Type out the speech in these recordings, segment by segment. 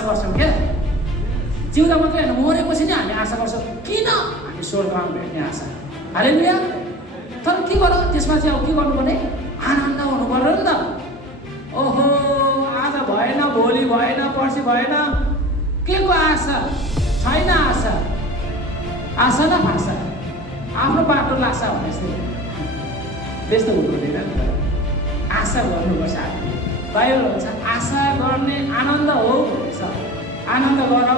आशा गर्छौँ क्या। जिउँदा मात्रै होइन, मरेपछि नै हामी आशा गर्छौँ किन हामी स्वर्गमा भेट्ने आशा। हालेलुया। तर के गर त्यसमा चाहिँ अब के गर्नुपर्ने, आनन्द हुनु पर्यो नि त। ओहो आज भएन, भोलि भएन, पर्सि भएन, के को आशा छैन। आशा आशा न भाषा आफ्नो बाटो लासा भने जस्तै त्यस्तो हुनु हुँदैन नि त। आशा गर्नुपर्छ हामीले। बाइबल भन्छ आशा गर्ने आनन्द हो भनेछ। आनन्द गर,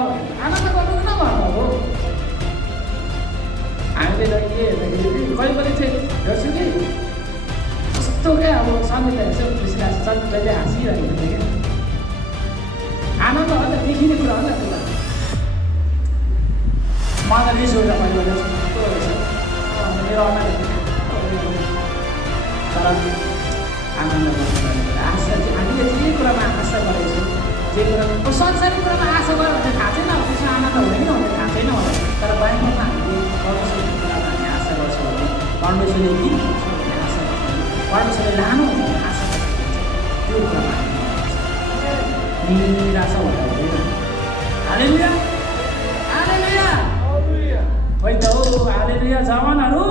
आनन्द गर्नु नभएको हो। हामीले त के हेर्दाखेरि कहिले कहिले चाहिँ हेर्छु कि कस्तो क्या अब सङ्गीत हेर्छ खुसी लाग्छ, सङ्गीतले हाँसिरहेको हुन्छ क्या। आनन्द हो नि त, देखिने कुरा हो नि त त्यो त। मलाई रिस उठ्दा कहिले कहिले कस्तो रहेछ मेरो अगाडि, तर आनन्द गर्नु आशा चाहिँ हामीले जे कुरामा आशा गरेको छौँ, जे कुरामा संसारिक कुरामा आशा गऱ्यो भने थाहा छैन, त्यसमा आनन्द हुँदैन भने थाहा छैन होला। तर बाइबलमा हामीले परमेश्वरको कुरामा हामी आशा गर्छौँ भने परमेश्वरले दिनुहुन्छ भन्ने आशा गर्छौँ, परमेश्वरले लानुहुन्छ भन्ने आशा गर्छौँ, त्यो कुरामा निराशा हुँदा हुँदैन। हालेलुया हालेलुया खोइ त हो। हालेलुया जवानहरू,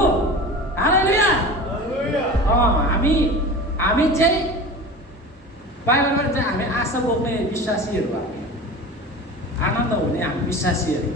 हालेलुया। हामी चाहिँ बाइबलमा चाहिँ हामी आशा बोक्ने विश्वासीहरू, हामी आनन्द हुने हामी विश्वासीहरू।